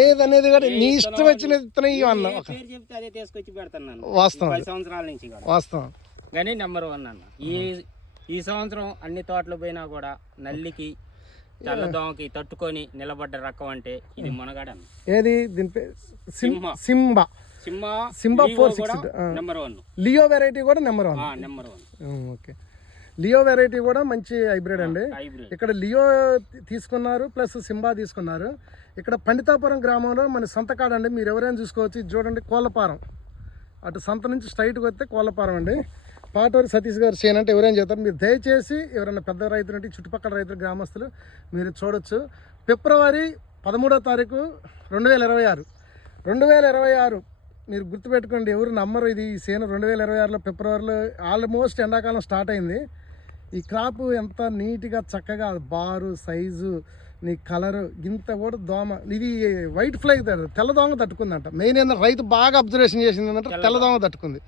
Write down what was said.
ఏదనేది కూడా నీ ఇష్టం వచ్చిన విత్తనం ఇవన్నా పేరు చెప్తే అదే తీసుకొచ్చి పెడతాను. వాస్తవం 10 సంవత్సరాల నుంచి కూడా వాస్తవం. కానీ నెంబర్ 1 అన్న. ఈ సంవత్సరం అన్ని తోటలు పోయినా కూడా నల్లికి తెల్లదోమకి తట్టుకొని నిలబడ్డ రకం అంటే ఇది మునగాడ అన్న. ఏది దీని పేరు సింబా 460 నెంబర్ 1. లియో వెరైటీ కూడా number 1. Number 1. Okay, Leo variety కూడా మంచి హైబ్రిడ్ అండి. ఇక్కడ లియో తీసుకున్నారు ప్లస్ సింబా తీసుకున్నారు. ఇక్కడ పండితాపురం గ్రామంలో మన సంతకాడ అండి, మీరు ఎవరైనా చూసుకోవచ్చు. ఇది చూడండి కోళ్ళపారం, అటు సంత నుంచి స్ట్రైట్గా వస్తే కోళ్ళపారం అండి. పాటూరి సతీష్ గారు చేయను అంటే ఎవరైనా చెప్తారు. మీరు దయచేసి ఎవరైనా పెద్ద రైతులు అంటే చుట్టుపక్కల రైతులు గ్రామస్తులు మీరు చూడొచ్చు. ఫిబ్రవరి 13వ తారీఖు 2026 మీరు గుర్తుపెట్టుకోండి. ఎవరు నమ్మరు, ఇది ఈ సేను 2026లో ఫిబ్రవరిలో ఆల్మోస్ట్ ఎండాకాలం స్టార్ట్ అయింది. ఈ క్రాప్ ఎంత నీట్గా చక్కగా బారు సైజు నీ కలరు ఇంత కూడా దోమ, ఇది వైట్ ఫ్లై తెల్ల దోమ తట్టుకుందంట. మెయిన్ ఏంటంటే రైతు బాగా అబ్జర్వేషన్ చేసింది ఏంటంటే తెల్ల దోమ తట్టుకుంది.